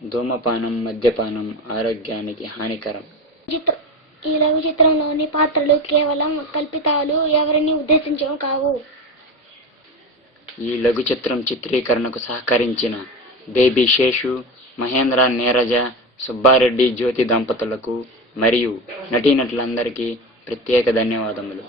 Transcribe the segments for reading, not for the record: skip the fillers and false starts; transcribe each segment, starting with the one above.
ధూమపానం, మద్యపానం ఆరోగ్యానికి హానికరం. ఈ లఘు చిత్రంలోని పాత్రలు కేవలం కల్పితాలు, ఎవరిని ఉద్దేశించడం కావు. ఈ లఘు చిత్రం చిత్రీకరణకు సహకరించిన బేబీ శేషు, మహేంద్ర, నీరజ, సుబ్బారెడ్డి, జ్యోతి దంపతులకు మరియు నటీనటులందరికీ ప్రత్యేక ధన్యవాదములు.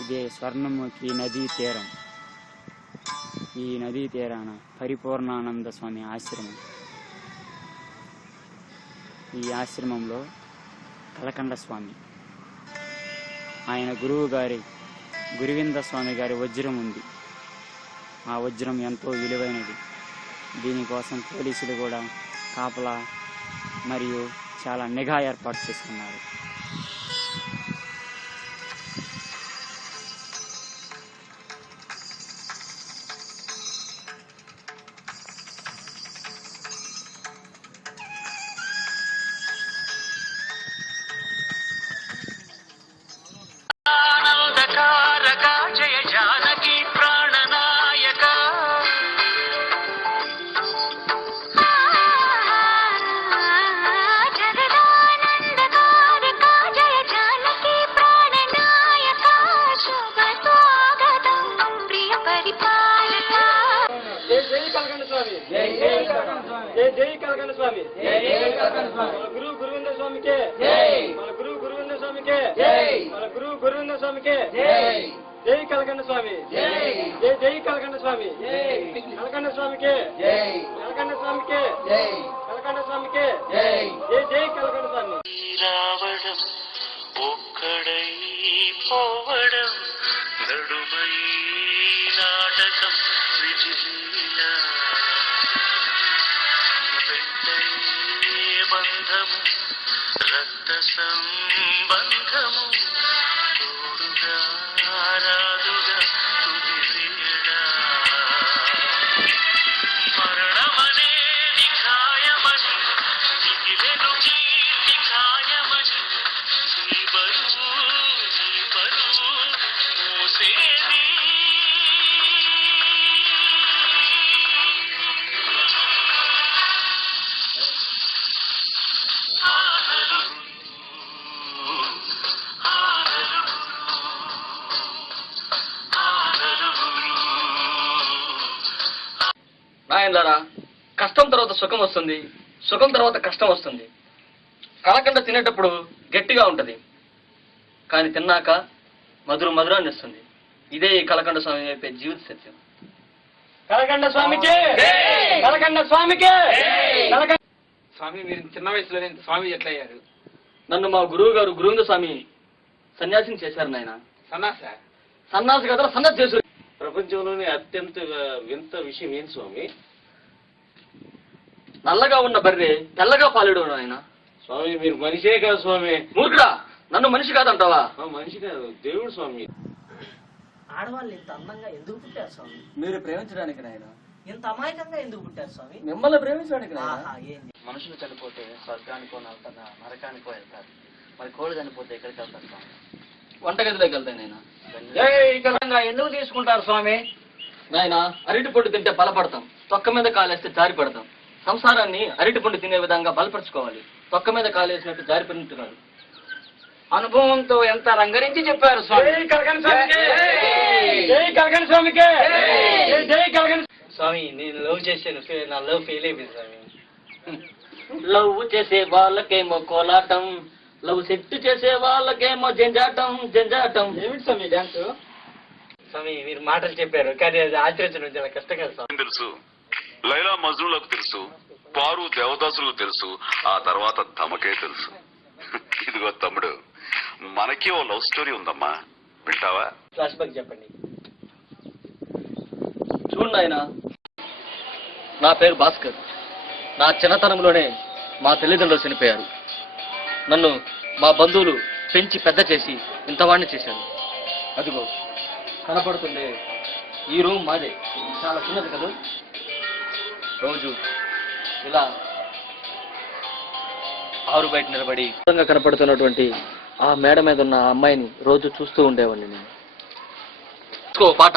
ఇదే స్వర్ణముఖి నదీ తీరం. ఈ నదీ తీరాన పరిపూర్ణానంద స్వామి ఆశ్రమం. ఈ ఆశ్రమంలో కలకండ స్వామి, ఆయన గురువు గారి గురువింద స్వామి గారి వజ్రం ఉంది. ఆ వజ్రం ఎంతో విలువైనది. దీనికోసం పోలీసులు కూడా కాపలా మరియు చాలా నిఘా ఏర్పాటు చేసుకున్నారు. జై కలకండ స్వామి. మన గురువు గురువింద స్వామికే, మన గురువు గురువింద స్వామికే, మన గురువు గురువింద స్వామికే. జై కలకండ స్వామి. జై జై కలకండ స్వామి. కలకండ స్వామికే, కలకండ స్వామికే, కలకండ స్వామికే. జై జై కలకండ స్వామి. రావడం ఒక్కడై పోవడం నడుమై నాటకం విజిలీలా బంధము రక్త సంబంధము తోడుగా రాదుగా తుదివేడా మరణమనే నిఖాయమని మిగిలెను కీర్తి ఖాయమని నీ బరువు మోసేది నాయనలారా, కష్టం తర్వాత సుఖం వస్తుంది, సుఖం తర్వాత కష్టం వస్తుంది. కలకండ తినేటప్పుడు గట్టిగా ఉంటుంది, కానీ తిన్నాక మధురాన్ని ఇస్తుంది. ఇదే ఈ కలకండ స్వామి చెప్పే జీవిత సత్యం. కలకండ స్వామికి కలకండ స్వామికి స్వామి మీరు చిన్న వయసులోనే ఇంత స్వామి ఎట్లా అయ్యారు? నన్ను మా గురువు గారు గురువింద స్వామి సన్యాసిని చేశారు నాయన. సన్నాస సన్నాసి కదా సన్నాసి చేశారు. ప్రపంచంలోనే అత్యంత వింత విషయం ఏం స్వామి? నల్లగా ఉన్న బర్రె తెల్లగా పాలేడు ఆయన. స్వామి మీరు మనిషే కాదు స్వామి. మూర్ఖుడా, నన్ను మనిషి కాదంటావా? మనిషి కాదు దేవుడు స్వామి. ఆడవాళ్ళు ఇంత అందంగా ఎందుకు పుట్టారు స్వామి? మీరు ప్రేమించడానికి నాయన. ఇంత అమాయకంగా ఎందుకు పుట్టారు స్వామి? మిమ్మల్ని ప్రేమించడానికి ఆహా, ఏంది? మనుషులు చనిపోతే స్వర్గానికో నరకానికో వెళ్తారు. మరి కోళ్ళు చనిపోతే ఎక్కడికి వెళ్తారు స్వామి? వంటగదిలోకి వెళ్తాయి నాయన. కలంగా ఎందుకు తీసుకుంటారు స్వామి? నాయన, అరటి పండు తింటే బలపడతాం, తొక్క మీద కాలేస్తే జారి పడతాం. సంసారాన్ని అరటి పండు తినే విధంగా బలపరచుకోవాలి, తొక్క మీద కాలేసినట్టు జారి పడినట్టు కాదు. అనుభవంతో ఎంత రంగరించి చెప్పారు స్వామి. స్వామి నేను లవ్ చేశాను, నా లవ్ ఫెయిల్ అయిపోయింది స్వామి. లవ్ చేసే వాళ్ళకేమో కోలాటం, లవ్ సెట్ చేసే వాళ్ళకేమో జంజాటం జంజాటం. ఏమిటి స్వామి డాన్స్? స్వామి మీరు మాటలు చెప్పారు కానీ అది ఆచరించడం చాలా కష్టం కదా స్వామి. తెలుసు, లైలా మజ్నులకు తెలుసు, పారు దేవదాసులకు తెలుసు, ఆ తర్వాత తమకే తెలుసు. ఇదిగో తమ్ముడు, మనకి ఓ లవ్ స్టోరీ ఉందమ్మా, వింటావా? ఫ్లాష్ బ్యాక్ చెప్పండి. చూడు నాయన, నా పేరు భాస్కర్. నా చిన్నతనంలోనే మా తల్లిదండ్రులు చనిపోయారు. నన్ను మా బంధువులు పెంచి పెద్ద చేసి ఇంతవాణ్ణి చేశారు. అదిగో కనపడుతుండే ఈ రూమ్ మాదే, చాలా చిన్నది కదా. రోజు ఇలా ఆరు బయట నిలబడి కనపడుతున్నటువంటి ఆ మేడ మీద ఉన్న ఆ అమ్మాయిని రోజు చూస్తూ ఉండేవాడిని నేను. పాట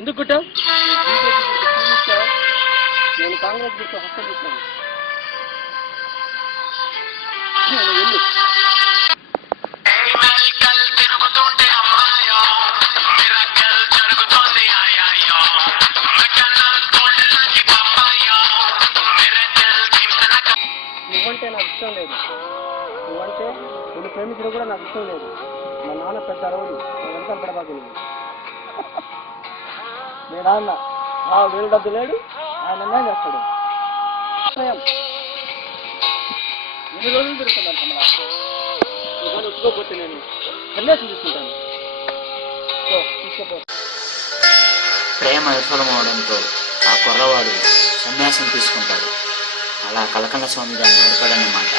ఎందుకు కుట్టావు? నేను కాంగ్రెస్ గుర్తు హస్తమిచ్చాను. నువ్వంటే నాకు ఇష్టం లేదు. నువ్వంటే నేను ప్రేమించడం కూడా నాకు ఇష్టం లేదు. మా నాన్న పెద్ద అరవుడు, నేను ఎంత పడబాకు. మీ నాన్న వేలు డబ్బు లేడు, ఆయన అన్యాయం చేస్తాడు. ఎన్ని రోజులు తిరుగుతున్నాను కమలా, ఇవాళ ఒప్పుకోకపోతే నేను సన్యాసం తీసుకుంటాను. తీసుకోపో. ప్రేమ విఫలమవడంతో ఆ కుర్రవాడు సన్యాసం తీసుకుంటాడు. అలా కలకండ స్వామి గారిని నడపాడన్నమాట.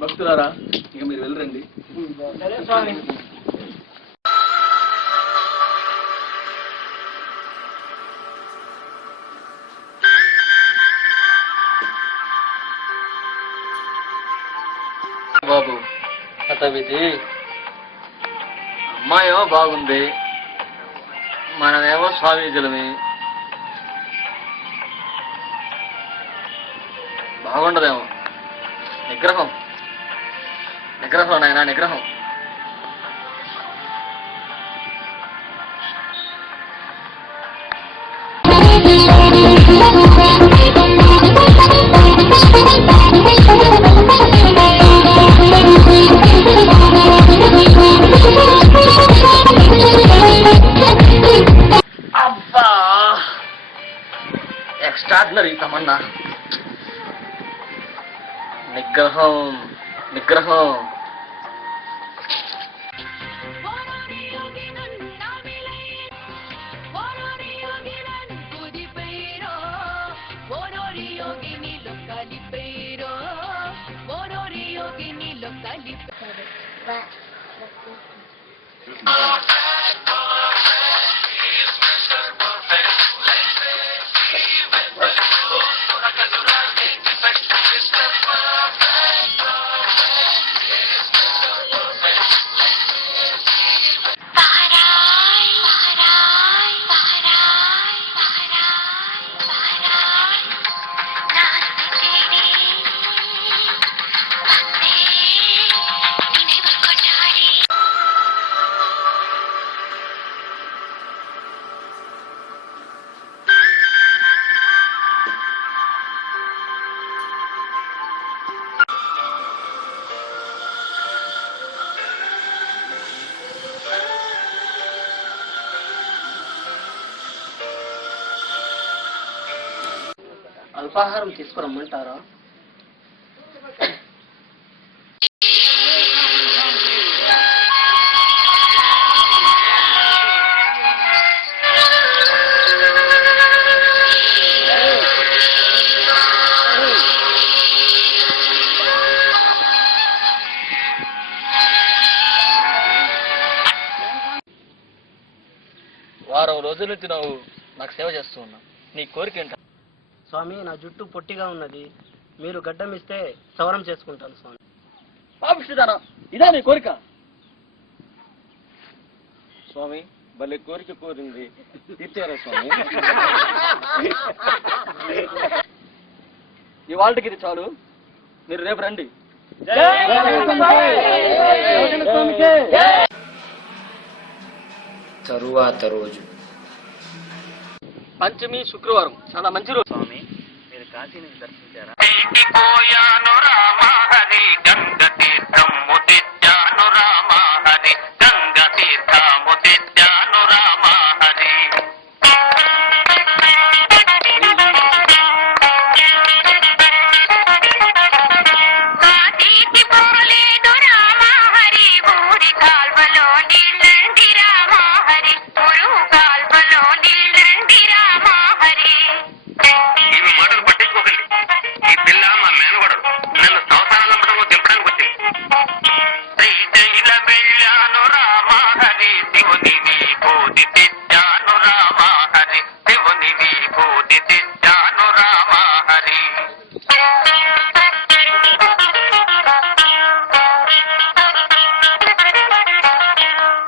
భక్తులారా ఇక మీరు వెళ్ళరండి. సరే స్వామి. బాబు అతవిధి అమ్మాయేమో బాగుంది, మనమేమో స్వామీజులమి. బాగుండదేమో. నిగ్రహం నిగ్రహం నాయనా, నిగ్రహం. అబ్బా, ఎక్స్ట్రాడినరీ తమన్నా. నిగ్రహం నిగ్రహం. అల్పాహారం తీసుకురమ్మంటారా? వారం రోజుల నుంచి నువ్వు నాకు సేవ చేస్తూ ఉన్నావు. నీ కోరిక ఏంట? స్వామి, నా జుట్టు పొట్టిగా ఉన్నది, మీరు గడ్డం ఇస్తే సవరం చేసుకుంటాను స్వామి. పాపిష్టిదానా, ఇదా నీ కోరిక? స్వామి భలే కోరిక కోరింది, తీర్చారా స్వామి? ఇవాళకి ఇది చాలు, మీరు రేపు రండి. తరువాత రోజు పంచమి శుక్రవారం, చాలా మంచి రోజు. స్వామి, మీరు కాశీని దర్శించారా? పోయాను రామహరి గంగ తీర్థము తెచ్చాను రామహరి గంగ తీర్థము తెచ్చాను రామహరి. కాశీకి పోలేదు రామహరి, ఊరి కాల్వలో నీళ్ళండి రామహరి, ఊరు కాల్వలో నీళ్ళండి రామహరి. ఇవి మాటలు పట్టించుకోకండి. ఈ పిల్ల మా మేనగోడలు నన్ను సంవత్సరాలంతరము దింపడానికి వచ్చింది. శ్రీశైల వెళ్ళాను రామహరి, శివుని విభూతి తెచ్చాను రామహరి, శివుని విభూతి తెచ్చాను రామహరి.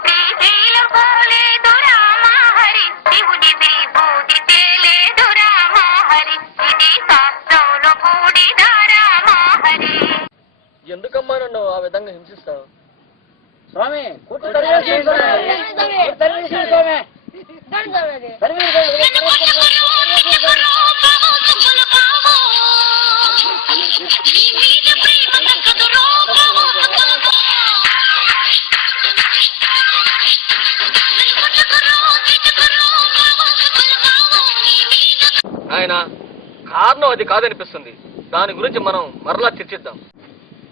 శ్రీశైలం పోలేదు రామహరి, శివుని విభూతి తేలేదు రామహరి, ఇది శాస్త్రంలో కూడిన రామహరి. ఎందుకమ్మా నన్ను ఆ విధంగా హింసిస్తావు? స్వామి, ఆయన కారణం అది కాదనిపిస్తుంది. దాని గురించి మనం మరలా చర్చిద్దాం.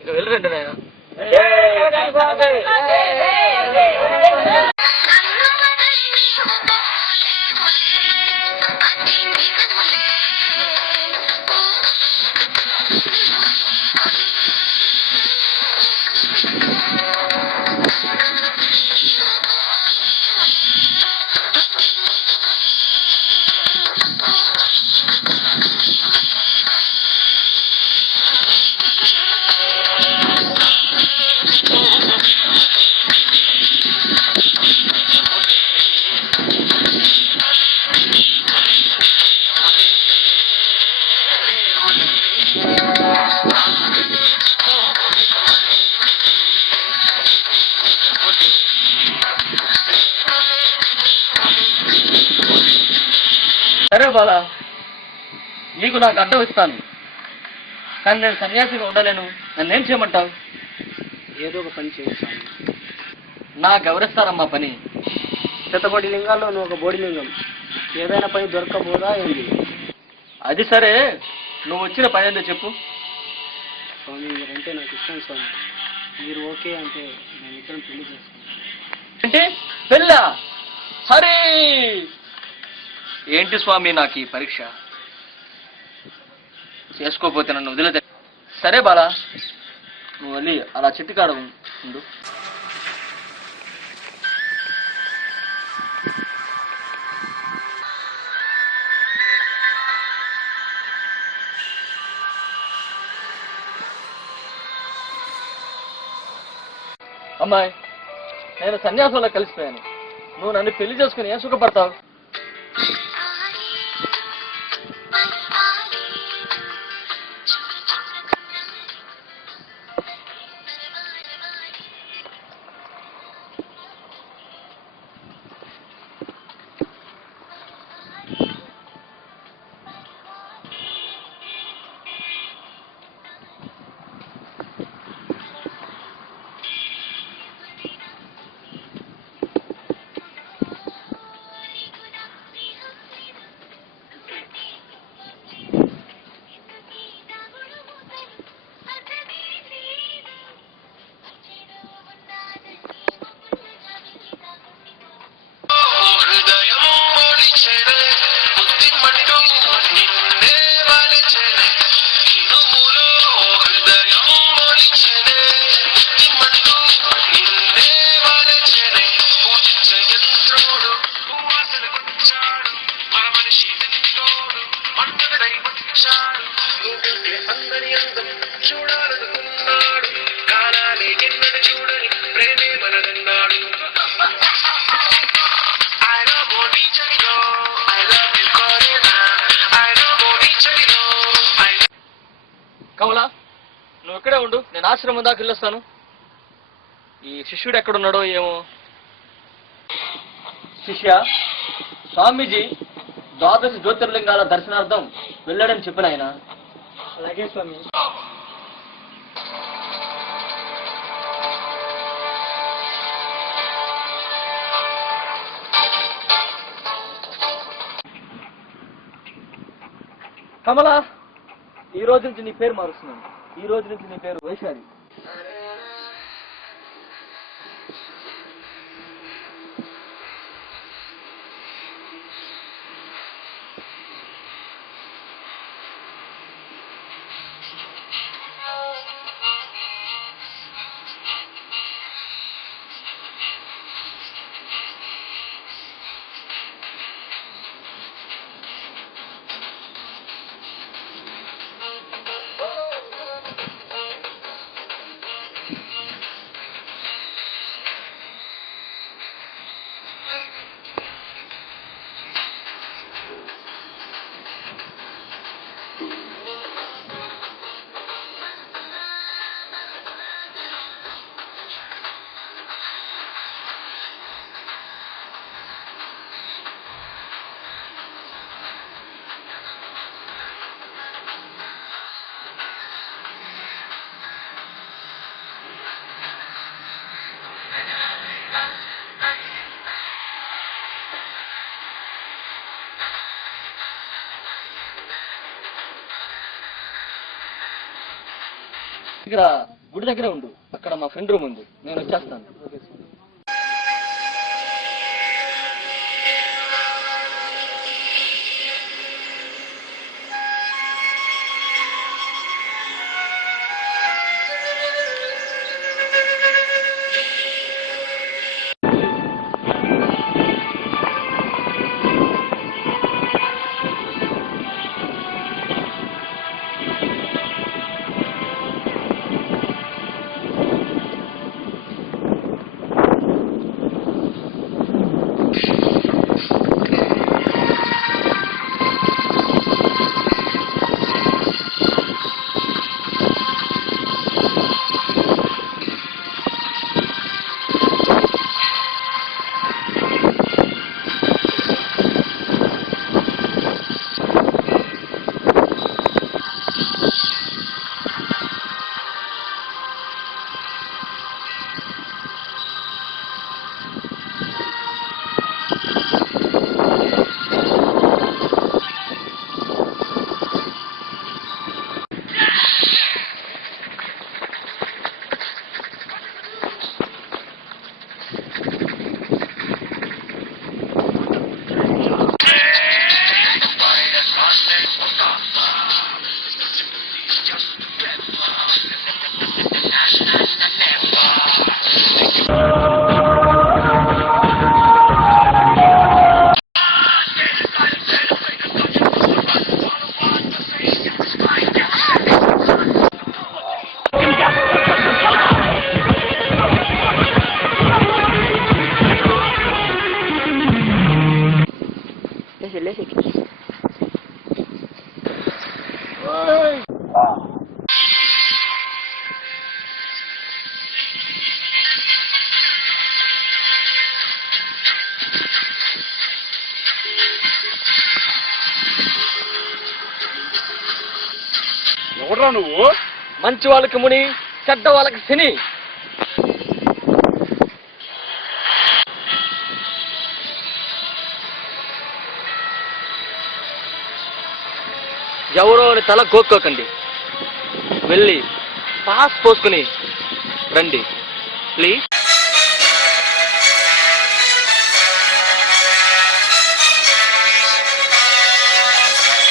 ఇక వెళ్ళరండి నాయన. సరే బాలా, నీకు నాకు అడ్డం ఇస్తాను, కానీ నేను సన్యాసిగా ఉండలేను. నన్నేం చేయమంటావు? ఏదో ఒక పని చేయండి స్వామి. నాకు ఎవరిస్తారమ్మా పని? శతకోటి లింగాల్లో నువ్వు ఒక బోడి లింగం. ఏదైనా పని దొరకబోదా ఏంటి? అది సరే, నువ్వు వచ్చిన పని ఏందో చెప్పు. స్వామి మీరంటే నాకు ఇష్టం స్వామి. మీరు ఓకే అంటే నేను ఇద్దరం పెళ్లి చేసుకున్నాను. ఏంటి పెళ్ళా? హరి, ఏంటి స్వామి నాకు ఈ పరీక్ష? చేసుకోపోతే నన్ను వదిలేదే. సరే బాలా, నువ్వు వెళ్ళి అలా చెట్టు కాడ ఉండు. అమ్మాయి, నేను సన్యాసంలో కలిసిపోయాను. నువ్వు నన్ను పెళ్లి చేసుకుని ఏం సుఖపడతావు? కమలా, నువ్వు ఇక్కడే ఉండు, నేను ఆశ్రమం దాకా వెళ్ళొస్తాను. ఈ శిష్యుడు ఎక్కడున్నాడో ఏమో. శిష్య, స్వామీజీ ద్వాదశ జ్యోతిర్లింగాల దర్శనార్థం వెళ్ళాడని చెప్పిన ఆయన. అలాగే స్వామి. కమలా, ఈ రోజు నుంచి నీ పేరు మారుస్తున్నాను. ఈ రోజు నుంచి నీ పేరు వైశాలి. ఇక్కడ గుడి దగ్గరే ఉండు, అక్కడ మా ఫ్రెండ్ రూమ్ ఉంది, నేను వచ్చేస్తాను. వదిలేసి ఎవడ్రా నువ్వు? మంచి వాళ్ళకి ముని, చెడ్డ వాళ్ళకి శని. ఎవరో అని తల గోక్కోకండి. వెళ్ళి పాస్ పోసుకుని రండి ప్లీజ్.